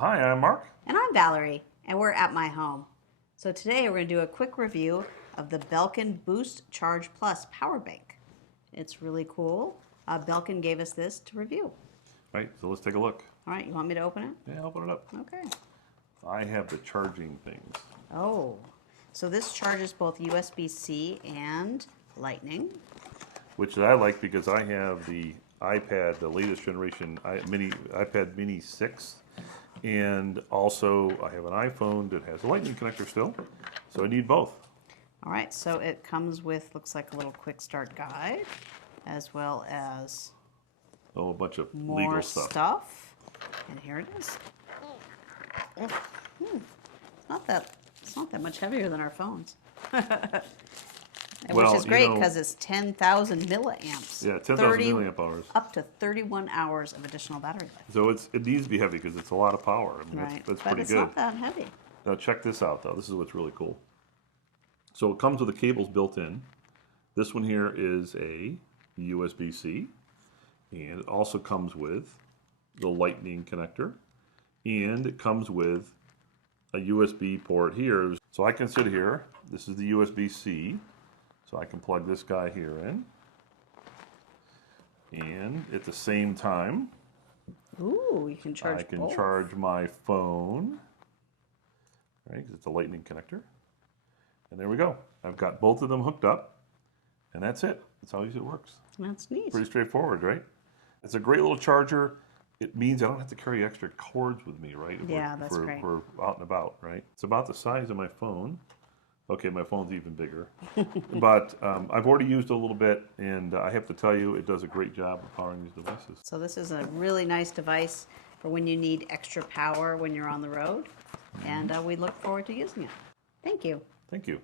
Hi, I'm Mark. And I'm Valerie, and we're at my home. So today we're going to do a quick review of the Belkin BOOSTCHARGE Plus power bank. It's really cool. Belkin gave us this to review. All right, so let's take a look. All right, you want me to open it? Yeah, open it up. Okay. I have the charging things. Oh, so this charges both USB-C and Lightning. Which I like because I have the iPad, the latest generation iPad Mini 6. And also I have an iPhone that has a Lightning connector still. So I need both. All right, so it comes with, looks like a little quick start guide, as well as a bunch of more legal stuff. And here it is. It's not that much heavier than our phones. Which is great because it's 10,000 milliamps. Yeah, 10,000 milliamp hours. Up to 31 hours of additional battery life. So it needs to be heavy because it's a lot of power. I mean, right. that's but pretty it's good. Not that heavy. Now check this out though. This is what's really cool. So it comes with the cables built in. This one here is a USB-C, and it also comes with the Lightning connector, and it comes with a USB port here. So I can sit here. This is the USB-C. So I can plug this guy here in, and at the same time, ooh, you can charge. I can both. charge my phone, right? Because it's a Lightning connector, and there we go. I've got both of them hooked up, and that's it. That's how easy it works. That's neat. Pretty straightforward, right? It's a great little charger. It means I don't have to carry extra cords with me, right? Yeah, that's great. If we're out and about, right? It's about the size of my phone. Okay, my phone's even bigger. But I've already used it a little bit, and I have to tell you, it does a great job of powering these devices. So this is a really nice device for when you need extra power when you're on the road, and we look forward to using it. Thank you. Thank you.